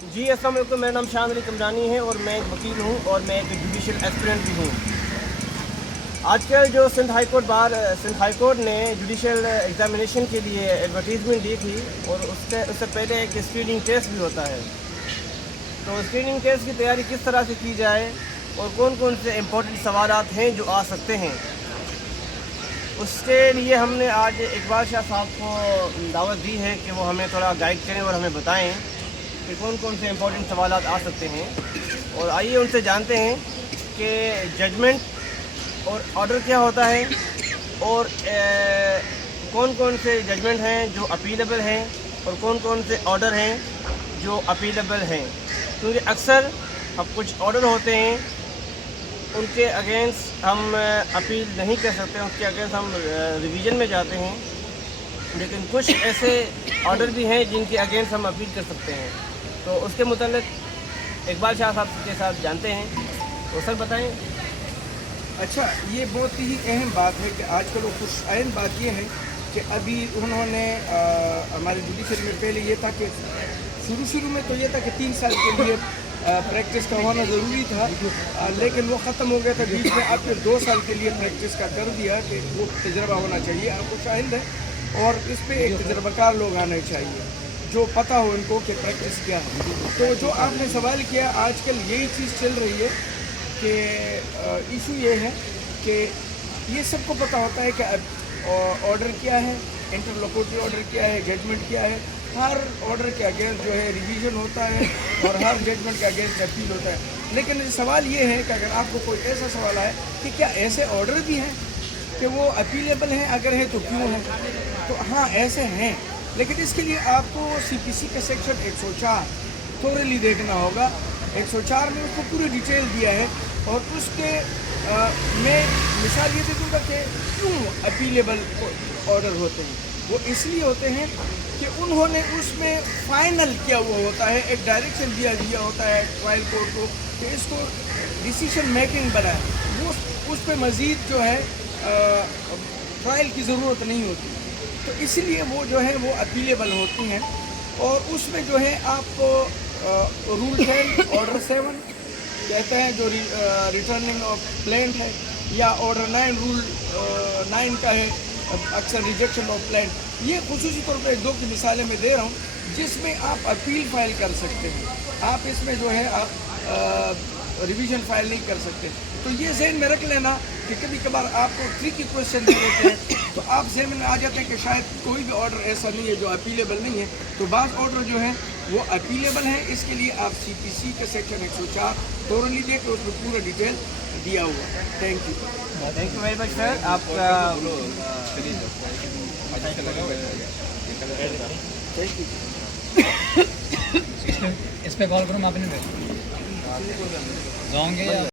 جی السلام علیکم، میرا نام شان علی کمرانی ہے اور میں ایک وکیل ہوں اور میں ایک جوڈیشل ایسپیرنٹ بھی ہوں۔ آج کل جو سندھ ہائی کورٹ نے جوڈیشل ایگزامینیشن کے لیے ایڈورٹیزمنٹ دی تھی اور اس سے پہلے ایک اسکریننگ ٹیسٹ بھی ہوتا ہے، تو اسکریننگ ٹیسٹ کی تیاری کس طرح سے کی جائے اور کون کون سے امپورٹنٹ سوالات ہیں جو آ سکتے ہیں، اس کے لیے ہم نے آج اقبال شاہ صاحب کو دعوت دی ہے کہ وہ ہمیں تھوڑا گائیڈ کریں اور ہمیں بتائیں کہ کون کون سے امپورٹنٹ سوالات آ سکتے ہیں، اور آئیے ان سے جانتے ہیں کہ ججمنٹ اور آرڈر کیا ہوتا ہے اور کون کون سے ججمنٹ ہیں جو اپیلیبل ہیں اور کون کون سے آرڈر ہیں جو اپیلیبل ہیں، کیونکہ اکثر اب کچھ آرڈر ہوتے ہیں ان کے اگینسٹ ہم اپیل نہیں کر سکتے، اس کے اگینسٹ ہم ریویژن میں جاتے ہیں، لیکن کچھ ایسے آرڈر بھی ہیں جن کے اگینسٹ ہم اپیل کر سکتے ہیں، تو اس کے متعلق اقبال شاہ صاحب کے ساتھ جانتے ہیں، تو سر بتائیں۔ اچھا، یہ بہت ہی اہم بات ہے کہ آج کل وہ خوش عین بات یہ ہے کہ ابھی انہوں نے ہمارے جوڈیشل میں پہلے یہ تھا کہ شروع میں تو یہ تھا کہ 3 سال کے لیے پریکٹس کا ہونا ضروری تھا، لیکن وہ ختم ہو گیا تھا بیچ میں، اب پھر 2 سال کے لیے پریکٹس کا کر دیا کہ وہ تجربہ ہونا چاہیے، آپ کو شاہد ہے، اور اس پہ ایک تجربہ کار لوگ آنے چاہیے جو پتہ ہو ان کو کہ پریکٹس کیا ہے۔ تو جو آپ نے سوال کیا، آج کل یہی چیز چل رہی ہے کہ ایشو یہ ہے کہ یہ سب کو پتہ ہوتا ہے کہ آرڈر کیا ہے، انٹرلوکوٹری آرڈر کیا ہے، ججمنٹ کیا ہے، ہر آرڈر کے اگینسٹ جو ہے ریویژن ہوتا ہے اور ہر ججمنٹ کے اگینسٹ اپیل ہوتا ہے، لیکن سوال یہ ہے کہ اگر آپ کو کوئی ایسا سوال آئے کہ کیا ایسے آرڈر بھی ہیں کہ وہ اپیلیبل ہیں، اگر ہے تو کیوں ہیں، تو ہاں ایسے ہیں، لیکن اس کے لیے آپ کو سی پی سی کے سیکشن 104 تھورلی دیکھنا ہوگا۔ 104 میں اس کو پوری ڈیٹیل دیا ہے، اور اس کے میں مثال یہ دے دوں گا کہ کیوں اپیلیبل آرڈر ہوتے ہیں۔ وہ اس لیے ہوتے ہیں کہ انہوں نے اس میں فائنل کیا ہوا ہوتا ہے، ایک ڈائریکشن دیا ہوتا ہے ٹرائل کورٹ کو کہ اس کو ڈیسیشن میکنگ بنائے، وہ اس پہ مزید جو ہے ٹرائل کی ضرورت نہیں ہوتی، تو اس لیے وہ جو ہے وہ اپیلیبل ہوتی ہیں، اور اس میں جو ہے آپ رول 10 آرڈر 7 کہتے ہیں جو ریٹرننگ آف پلینٹ ہے، یا آرڈر 9 رول 9 کا ہے اکثر ریجیکشن آف پلینٹ، یہ خصوصی طور پہ 2 کی مثالیں میں دے رہا ہوں جس میں آپ اپیل فائل کر سکتے ہیں، آپ اس میں جو ہے آپ ریویژن فائل نہیں کر سکتے، تو یہ ذہن میں رکھ لینا کہ کبھی کبھار آپ کو ٹرکی کوشچن دے دیتے ہیں تو آپ ذہن میں آ جاتے ہیں کہ شاید کوئی بھی آرڈر ایسا نہیں ہے جو اپیلیبل نہیں ہے، تو بعض آرڈر جو ہیں وہ اپیلیبل ہیں، اس کے لیے آپ سی پی سی کے سیکشن 104 توڑلی دے کے اس میں پورا ڈیٹیل دیا ہوا ہے۔ تھینک یو ویری مچ سر، آپ کا اس پہ کال کروں آپ نے جاؤں گے یا